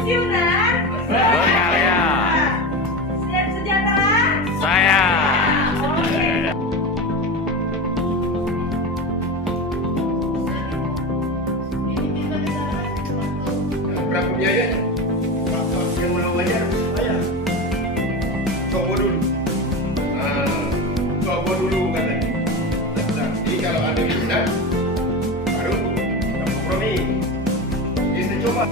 pensiun dan berkarya. siap sejahtera. Saya. Oke. Berapa biayanya? Berapa yang mau bayar? Saya. Coba dulu. Coba dulu katanya. Nanti kalau ada minat, baru kita kompromi. Kita coba.